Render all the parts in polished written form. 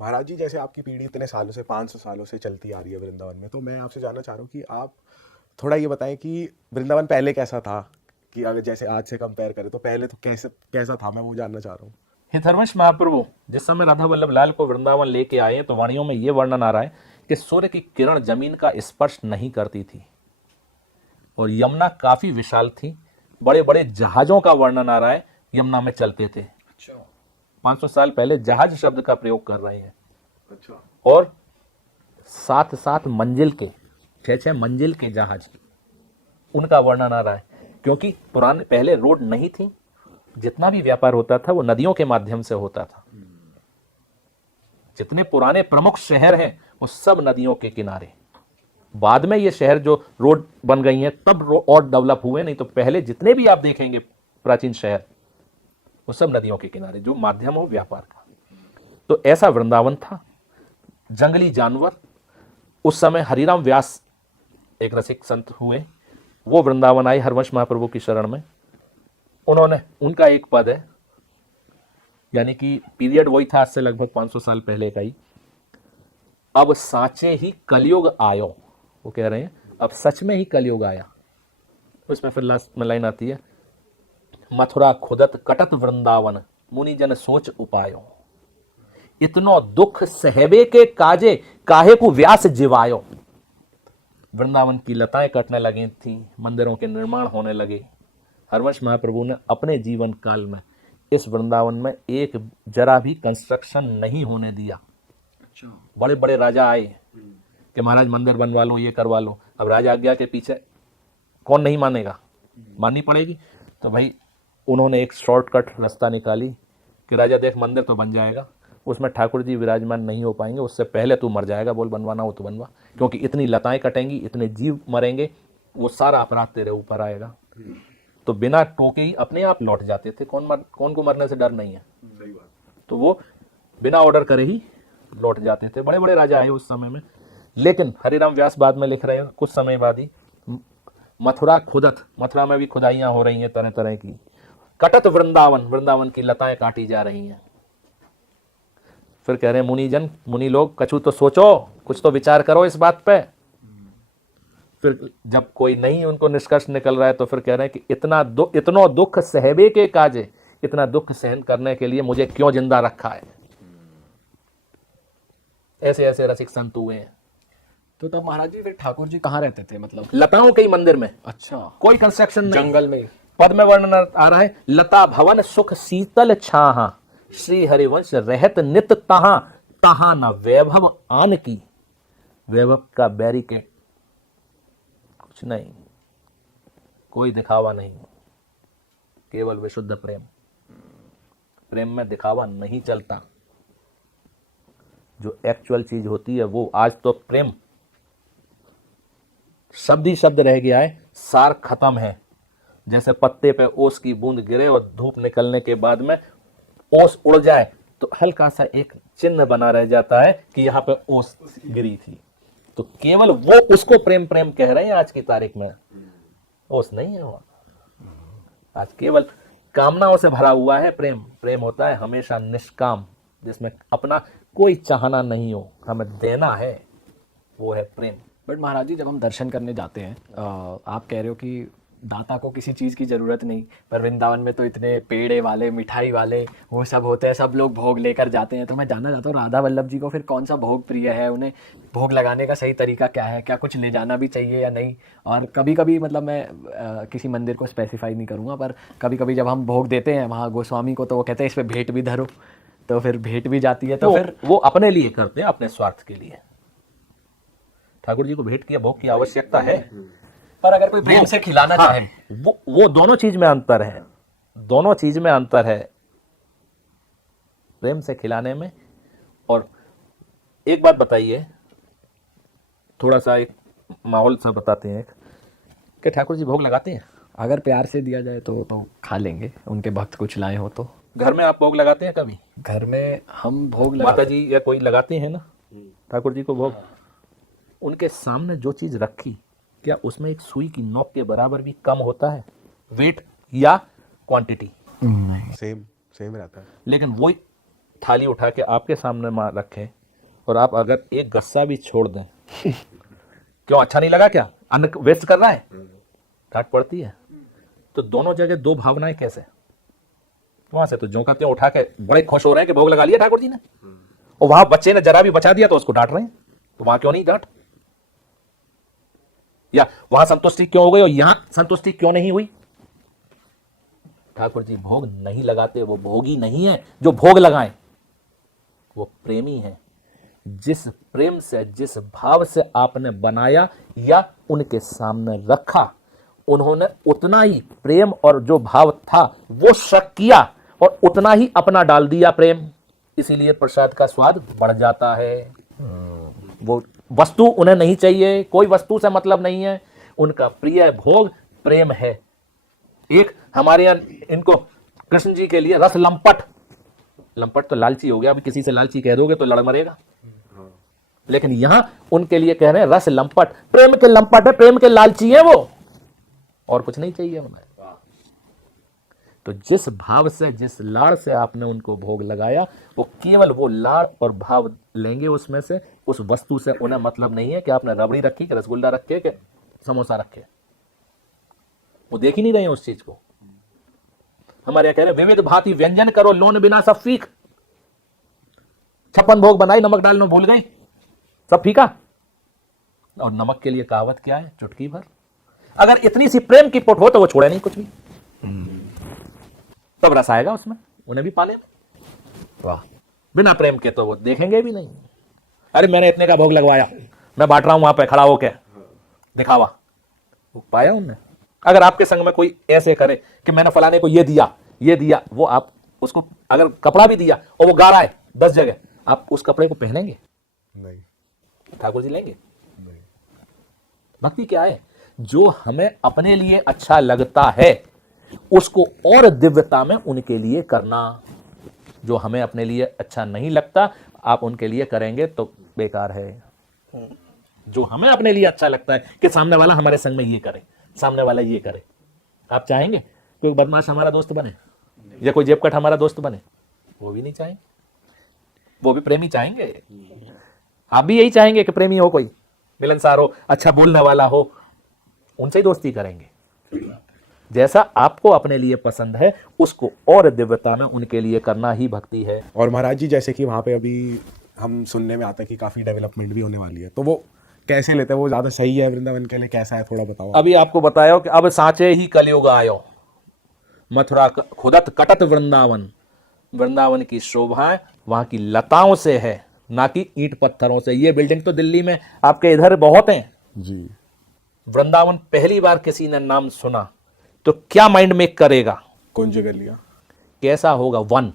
महाराज जी, जैसे आपकी पीढ़ी इतने सालों से 500 सालों से चलती आ रही है वृंदावन में, तो मैं आपसे जानना चाह रहा हूँ कि आप थोड़ा ये बताएं कि वृंदावन पहले कैसा था, कि अगर जैसे आज से कंपेयर करें तो पहले तो कैसे कैसा था, मैं वो जानना चाह रहा हूँ। हे धर्मश महाप्रभु, जिस समय राधा वल्लभ लाल को वृंदावन लेके आए तो वाणियों में ये वर्णन आ रहा है कि सूर्य की किरण जमीन का स्पर्श नहीं करती थी और यमुना काफी विशाल थी। बड़े बड़े जहाजों का वर्णन आ रहा है, यमुना में चलते थे। 500 साल पहले जहाज शब्द का प्रयोग कर रहे हैं। अच्छा। और 7-7 मंजिल के, 6-6 मंजिल के जहाज, उनका वर्णन आ रहा है। क्योंकि पुराने पहले रोड नहीं थी, जितना भी व्यापार होता था वो नदियों के माध्यम से होता था। जितने पुराने प्रमुख शहर हैं वो सब नदियों के किनारे। बाद में ये शहर जो रोड बन गई हैं तब और डेवलप हुए, नहीं तो पहले जितने भी आप देखेंगे प्राचीन शहर वो सब नदियों के किनारे, जो माध्यम हो व्यापार का। तो ऐसा वृंदावन था। जंगली जानवर, उस समय हरिराम व्यास एक रसिक संत हुए, वो वृंदावन आए हरवंश महाप्रभु की शरण में। उन्होंने, उनका एक पद है, यानी कि पीरियड वही था आज से लगभग 500 साल पहले का ही। अब साचे ही कलयुग आयो, वो कह रहे हैं अब सच में ही कलयुग आया। उसमें फिर लास्ट में लाइन आती है, मथुरा खुदत कटत वृंदावन मुनिजन सोच उपायो, इतनो दुख सहबे के काजे काहे को व्यास जिवायो। वृंदावन की लताएं कटने लगी थी, मंदिरों के निर्माण होने लगे। हरवंश महाप्रभु ने अपने जीवन काल में इस वृंदावन में एक जरा भी कंस्ट्रक्शन नहीं होने दिया। बड़े बड़े राजा आए कि महाराज मंदिर बनवा लो, ये करवा लो। अब राजा आज्ञा के पीछे कौन नहीं मानेगा, माननी पड़ेगी। तो भाई उन्होंने एक शॉर्टकट रास्ता निकाली कि राजा देख मंदिर तो बन जाएगा, उसमें ठाकुर जी विराजमान नहीं हो पाएंगे, उससे पहले तू मर जाएगा, बोल बनवाना हो तो बनवा, क्योंकि इतनी लताएं कटेंगी, इतने जीव मरेंगे, वो सारा अपराध तेरे ऊपर आएगा। तो बिना टोके ही अपने आप लौट जाते थे। कौन को मरने से डर नहीं है। सही बात। तो वो बिना ऑर्डर करे ही लौट जाते थे। बड़े बड़े राजा आए उस समय में। लेकिन हरिराम व्यास बाद में लिख रहे हैं कुछ समय बाद ही, मथुरा खुदत, मथुरा में भी खुदाइयां हो रही हैं तरह तरह की। कटत वृंदावन, वृंदावन की लताएं काटी जा रही हैं। फिर कह रहे हैं मुनिजन, मुनि लोग, कछु तो सोचो, कुछ तो विचार करो इस बात पे। फिर जब कोई नहीं उनको निष्कर्ष निकल रहा है तो फिर कह रहे हैं कि इतनो दुख सहबे के काजे, इतना दुख सहन करने के लिए मुझे क्यों जिंदा रखा है। ऐसे ऐसे रसिक संत हुए हैं। तो तब महाराज जी फिर ठाकुर जी कहाँ रहते थे, मतलब? लताओं के ही मंदिर में। अच्छा, कोई कंस्ट्रक्शन नहीं, जंगल में। पद में वर्णन आ रहा है, लता भवन सुख शीतल छाहा, श्री हरिवंश रहत नित तहां, तहां न वैभव आन की। वैभव का बैरिकेड कुछ नहीं, कोई दिखावा नहीं, केवल विशुद्ध प्रेम। प्रेम में दिखावा नहीं चलता, जो एक्चुअल चीज होती है वो। आज तो प्रेम शब्द ही शब्द रह गया है, सार खत्म है। जैसे पत्ते पे ओस की बूंद गिरे और धूप निकलने के बाद में ओस उड़ जाए तो हल्का सा एक चिन्ह बना रह जाता है कि यहाँ पे ओस गिरी थी। तो केवल वो उसको प्रेम प्रेम कह रहे हैं आज की तारीख में। ओस नहीं है वो, आज केवल कामनाओं से भरा हुआ है प्रेम। प्रेम होता है हमेशा निष्काम, जिसमें अपना कोई चाहना नहीं हो, हमें देना है, वो है प्रेम। बट महाराज जी, जब हम दर्शन करने जाते हैं, आप कह रहे हो कि दाता को किसी चीज़ की ज़रूरत नहीं, पर वृंदावन में तो इतने पेड़े वाले, मिठाई वाले, वो सब होते हैं, सब लोग भोग लेकर जाते हैं। तो मैं जानना चाहता हूँ राधा वल्लभ जी को फिर कौन सा भोग प्रिय है, उन्हें भोग लगाने का सही तरीका क्या है, क्या कुछ ले जाना भी चाहिए या नहीं? और कभी कभी, मतलब मैं किसी मंदिर को स्पेसिफाई नहीं करूँगा, पर कभी कभी जब हम भोग देते हैं वहाँ गोस्वामी को, तो वो कहते हैं इस पर भेंट भी धरो, तो फिर भेंट भी जाती है। तो फिर वो अपने लिए करते हैं, अपने स्वार्थ के लिए। ठाकुर जी को भेंट किया भोग की आवश्यकता है, पर अगर कोई प्रेम से खिलाना चाहे, वो दोनों चीज में अंतर है। दोनों चीज में अंतर है, प्रेम से खिलाने में। और एक बात बताइए, थोड़ा सा एक माहौल सा बताते हैं कि ठाकुर जी भोग लगाते हैं। अगर प्यार से दिया जाए तो खा लेंगे, उनके भक्त कुछ लाए हो तो। घर में आप भोग लगाते हैं कभी? घर में हम भोग माता जी या कोई लगाते हैं ना ठाकुर जी को भोग। उनके सामने जो चीज रखी, क्या उसमें एक सुई की नोक के बराबर भी कम होता है वेट या क्वांटिटी? नहीं। सेम रहता है। लेकिन वही थाली उठा के आपके सामने रखें और आप अगर एक गस्सा भी छोड़ दें, क्यों अच्छा नहीं लगा? क्या अन्न वेस्ट कर रहा है? डांट पड़ती है। तो दोनों जगह दो भावनाएं कैसे? वहां से तो जो का त्यों उठा के बड़े खुश हो रहे हैं कि भोग लगा लिया ठाकुर जी ने, और वहां बच्चे ने जरा भी बचा दिया तो उसको डांट रहे हैं। तो वहां क्यों नहीं डांट? या वहां संतुष्टि क्यों हो गई और यहां संतुष्टि क्यों नहीं हुई? ठाकुर जी भोग नहीं लगाते, वो भोगी नहीं है जो भोग लगाएं, वो प्रेमी है। जिस प्रेम से, जिस भाव से आपने बनाया या उनके सामने रखा, उन्होंने उतना ही प्रेम और जो भाव था वो शक किया और उतना ही अपना डाल दिया प्रेम। इसीलिए प्रसाद का स्वाद बढ़ जाता है। वो वस्तु उन्हें नहीं चाहिए, कोई वस्तु से मतलब नहीं है, उनका प्रिय भोग प्रेम है। एक हमारे यहां इनको कृष्ण जी के लिए रस लंपट, लंपट तो लालची हो गया, अभी किसी से लालची कह दोगे तो लड़ मरेगा, लेकिन यहां उनके लिए कह रहे हैं रस लंपट। प्रेम के लंपट है, प्रेम के लालची है वो, और कुछ नहीं चाहिए उन्हें। तो जिस भाव से, जिस लाड़ से आपने उनको भोग लगाया, वो केवल वो लाड़ और भाव लेंगे उसमें से, उस वस्तु से उन्हें मतलब नहीं है कि आपने रबड़ी रखी, कि रसगुल्ला रखे, कि समोसा रखे। वो देख ही नहीं रहे हैं उस चीज को। हमारे यहाँ कह रहे विविध भांति व्यंजन करो, लोन बिना सब फीक। 56 भोग बनाई, नमक डालना भूल गए, सब फीका। और नमक के लिए कहावत क्या है? चुटकी भर। अगर इतनी सी प्रेम की पुट हो तो वो छोड़े नहीं कुछ भी, तब रस आएगा उसमें, उन्हें भी पाने में। वाह, बिना प्रेम के तो वो देखेंगे भी नहीं। अरे मैंने इतने का भोग लगवाया, मैं बांट रहा हूं वहां पे खड़ा होके, दिखावा। वो पाया उनने? अगर आपके संग में कोई ऐसे करे कि मैंने फलाने को ये दिया, वो आप उसको अगर कपड़ा भी दिया और वो गा रहा है 10 जगह, आप उस कपड़े को पहनेंगे? नहीं। ठाकुर जी लेंगे? नहीं। भक्ति क्या है? जो हमें अपने लिए अच्छा लगता है उसको और दिव्यता में उनके लिए करना। जो हमें अपने लिए अच्छा नहीं लगता आप उनके लिए करेंगे तो बेकार है। जो हमें अपने लिए अच्छा लगता है कि सामने वाला हमारे संग में ये करे, सामने वाला ये करे, आप चाहेंगे कोई बदमाश हमारा दोस्त बने या कोई जेबकट हमारा दोस्त बने? वो भी नहीं चाहेंगे। वो भी प्रेमी चाहेंगे। आप भी यही चाहेंगे कि प्रेमी हो, कोई मिलनसार हो, अच्छा बोलने वाला हो, उनसे ही दोस्ती करेंगे। जैसा आपको अपने लिए पसंद है उसको और दिव्यता में उनके लिए करना ही भक्ति है। और महाराज जी जैसे कि वहाँ पे अभी हम सुनने में आता है कि काफ़ी डेवलपमेंट भी होने वाली है, तो वो कैसे लेते हैं? वो ज़्यादा सही है वृंदावन के लिए, कैसा है थोड़ा बताओ। अभी आपको बताया कि अब सांचे ही कलयुग आयो, मथुरा खुदत कटत वृंदावन। वृंदावन की शोभा वहां की लताओं से है, ना कि ईंट पत्थरों से। ये बिल्डिंग तो दिल्ली में आपके इधर बहुत हैं जी। वृंदावन पहली बार किसी ने नाम सुना तो क्या माइंड मेक करेगा? कौन जगह लिया? कैसा होगा वन?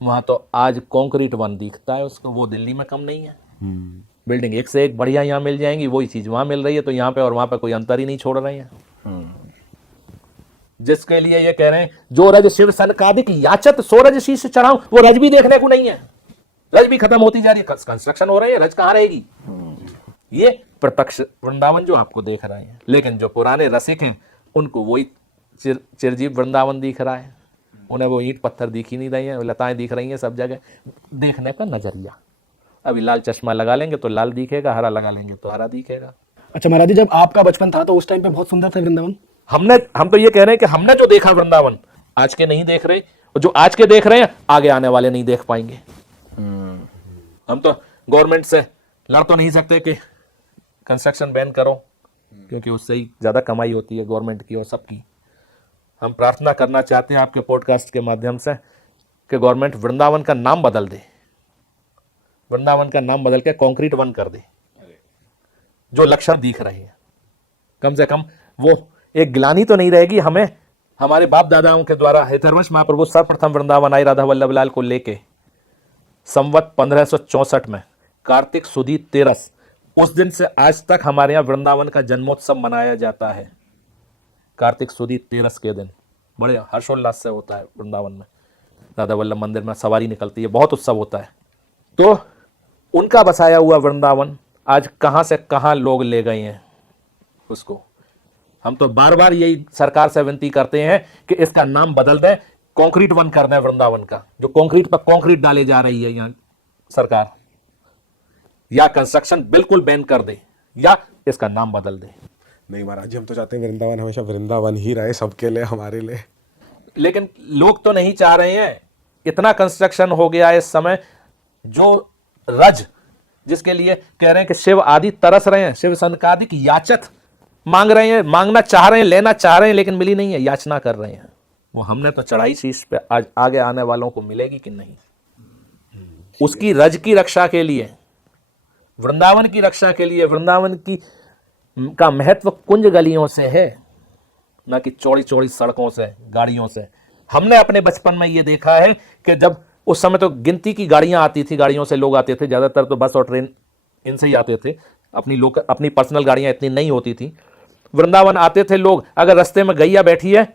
वहां तो आज कंक्रीट वन दिखता है उसको, वो दिल्ली में कम नहीं है। बिल्डिंग एक से एक बढ़िया यहाँ मिल जाएंगी, वही चीज वहां मिल रही है, तो यहाँ पे और वहां पे कोई अंतर ही नहीं छोड़ रहे हैं। जिसके लिए ये कह रहे हैं जो रज शिव सनकादिक याचत सो रज शीश चढ़ाऊं, वो रज भी देखने को नहीं है। रज भी खत्म होती जा रही है, कंस्ट्रक्शन हो रही है, रज कहां रहेगी? ये प्रत्यक्ष वृंदावन जो आपको देख रहे हैं, लेकिन जो पुराने रसिक हैं उनको वही चिरजीव वृंदावन दिख रहा है। उन्हें वो ईंट पत्थर दिख ही नहीं रही हैं, लताएं दिख रही हैं सब जगह। देखने का नजरिया, अभी लाल चश्मा लगा लेंगे तो लाल दिखेगा, हरा लगा लेंगे तो हरा दिखेगा। अच्छा महाराज जी, जब आपका बचपन था तो उस टाइम पे बहुत सुंदर था वृंदावन। हम तो ये कह रहे हैं कि हमने जो देखा वृंदावन, आज के नहीं देख रहे, और जो आज के देख रहे हैं आगे आने वाले नहीं देख पाएंगे। हम तो गवर्नमेंट से लड़ तो नहीं सकते कि कंस्ट्रक्शन बैन करो, क्योंकि उससे ही ज्यादा कमाई होती है गवर्नमेंट की और सबकी। हम प्रार्थना करना चाहते हैं आपके पॉडकास्ट के माध्यम से कि गवर्नमेंट वृंदावन का नाम बदल दे, वृंदावन का नाम बदल के कंक्रीट वन कर दे। जो लक्षण दिख रहे हैं, कम से कम वो एक ग्लानी तो नहीं रहेगी हमें। हमारे बाप दादाओं के द्वारा हितरवंश महाप्रभु सर्वप्रथम वृंदावन आई राधा वल्लभ लाल को लेके संवत 1564 में कार्तिक सुदी 13, उस दिन से आज तक हमारे यहाँ वृंदावन का जन्मोत्सव मनाया जाता है। कार्तिक सुदी 13 के दिन बड़े हर्षोल्लास से होता है वृंदावन में, राधा वल्लभ मंदिर में सवारी निकलती है, बहुत उत्सव होता है। तो उनका बसाया हुआ वृंदावन आज कहां से कहां लोग ले गए हैं उसको। हम तो बार बार यही सरकार से विनती करते हैं कि इसका नाम बदल दें, कंक्रीट वन करना है वृंदावन का, जो कंक्रीट पर कंक्रीट डाले जा रही है यहाँ सरकार, या कंस्ट्रक्शन बिल्कुल बैन कर दे या इसका नाम बदल दे। नहीं महाराज जी, हम तो चाहते हैं वृंदावन हमेशा वृंदावन ही रहे, सबके लिए, हमारे लिए। लेकिन लोग तो नहीं चाह रहे हैं। इतना कंस्ट्रक्शन हो गया है इस समय, जो रज जिसके लिए कह रहे हैं कि शिव आदि तरस रहे हैं, शिव सनकादिक याचत मांग रहे हैं, मांगना चाह रहे हैं, लेना चाह रहे हैं, लेकिन मिली नहीं है, याचना कर रहे हैं। वो हमने तो चढ़ाई शीश पे, आज आगे आने वालों को मिलेगी कि नहीं। उसकी रज की रक्षा के लिए, वृंदावन की रक्षा के लिए, वृंदावन की का महत्व कुंज गलियों से है, ना कि चौड़ी चौड़ी सड़कों से, गाड़ियों से। हमने अपने बचपन में ये देखा है कि जब उस समय तो गिनती की गाड़ियां आती थी, गाड़ियों से लोग आते थे, ज्यादातर तो बस और ट्रेन इनसे ही आते थे, अपनी पर्सनल गाड़ियां इतनी नहीं होती थी। वृंदावन आते थे लोग, अगर रास्ते में गैया बैठी है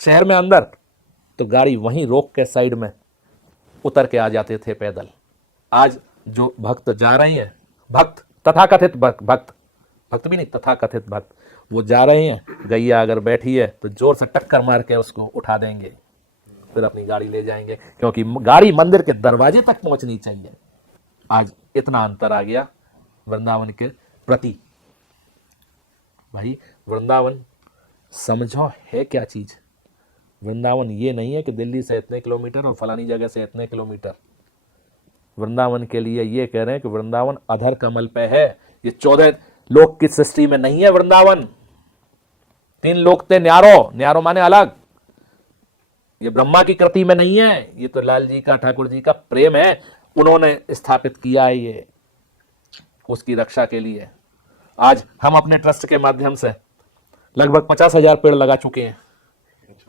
शहर में अंदर, तो गाड़ी वहीं रोक के साइड में उतर के आ जाते थे पैदल। आज जो भक्त जा रहे हैं, भक्त तथाकथित भक्त भी नहीं, तथाकथित भक्त, वो जा रहे हैं, गैया अगर बैठी है तो जोर से टक्कर मार के उसको उठा देंगे, फिर अपनी गाड़ी ले जाएंगे, क्योंकि गाड़ी मंदिर के दरवाजे तक पहुंचनी चाहिए। आज इतना अंतर आ गया वृंदावन के प्रति। भाई वृंदावन समझो है क्या चीज। वृंदावन ये नहीं है कि दिल्ली से इतने किलोमीटर और फलानी जगह से इतने किलोमीटर। वृंदावन के लिए ये कह रहे हैं कि वृंदावन अधर कमल पे है। ये 14 लोक की सृष्टि में नहीं है वृंदावन। 3 लोक थे न्यारो, न्यारो माने अलग। ये ब्रह्मा की कृति में नहीं है, ये तो लाल जी का, ठाकुर जी का प्रेम है, उन्होंने स्थापित किया है ये, उसकी रक्षा के लिए। आज हम अपने ट्रस्ट के माध्यम से लगभग 50,000 पेड़ लगा चुके हैं।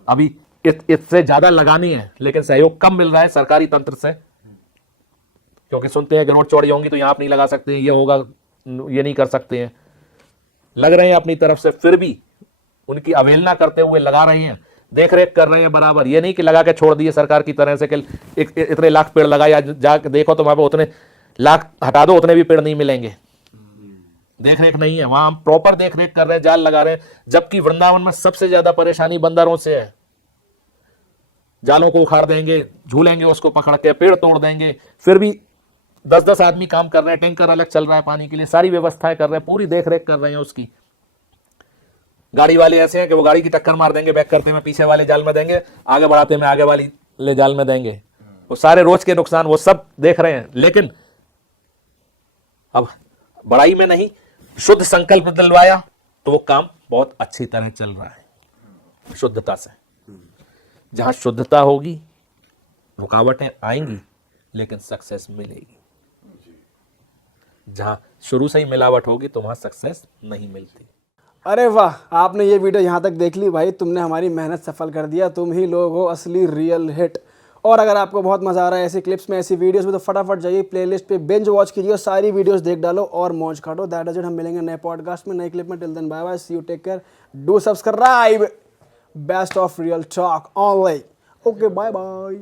अभी इससे ज्यादा लगानी है, लेकिन सहयोग कम मिल रहा है सरकारी तंत्र से, क्योंकि सुनते हैं कि रोड चौड़ी होंगी तो यहां आप नहीं लगा सकते, ये होगा, ये नहीं कर सकते हैं। लग रहे हैं अपनी तरफ से, फिर भी उनकी अवहेलना करते हुए लगा रहे हैं, देख रेख कर रहे हैं बराबर। ये नहीं कि लगा के छोड़ दिए सरकार की तरह से कि इतने लाख पेड़ लगाया, जाके देखो तो वहां पर उतने लाख हटा दो, उतने भी पेड़ नहीं मिलेंगे। देख रेख नहीं है, वहां हम प्रॉपर देख रेख कर रहे हैं, जाल लगा रहे हैं। जबकि वृंदावन में सबसे ज्यादा परेशानी बंदरों से है। जालों को उखाड़ देंगे, झूलेंगे उसको पकड़ के, पेड़ तोड़ देंगे, फिर भी 10-10 आदमी काम कर रहे हैं, टैंकर अलग चल रहा है पानी के लिए, सारी व्यवस्थाएं कर रहे हैं, पूरी देख रेख कर रहे हैं उसकी। गाड़ी वाले ऐसे हैं कि वो गाड़ी की टक्कर मार देंगे, बैक करते में पीछे वाले जाल में देंगे, आगे बढ़ाते में आगे वाली ले जाल में देंगे। वो सारे रोज के नुकसान वो सब देख रहे हैं। लेकिन अब बड़ाई में नहीं, शुद्ध संकल्प दिलवाया तो वो काम बहुत अच्छी तरह चल रहा है, शुद्धता से। जहां शुद्धता होगी रुकावटें आएंगी, लेकिन सक्सेस मिलेगी। जहां शुरू से ही मिलावट होगी तो वहां सक्सेस नहीं मिलती। अरे वाह, आपने ये वीडियो यहाँ तक देख ली भाई, तुमने हमारी मेहनत सफल कर दिया। तुम ही लोग हो असली रियल हिट। और अगर आपको बहुत मज़ा आ रहा है ऐसी क्लिप्स में, ऐसी वीडियोस में, तो फटाफट जाइए प्लेलिस्ट पे, बेंच वॉच कीजिए और सारी वीडियोस देख डालो और मौज काटो। That is it. हम मिलेंगे नए पॉडकास्ट में, नए क्लिप में। Till then bye bye, see you, take care, do subscribe. Best of real talk online. Okay, bye bye.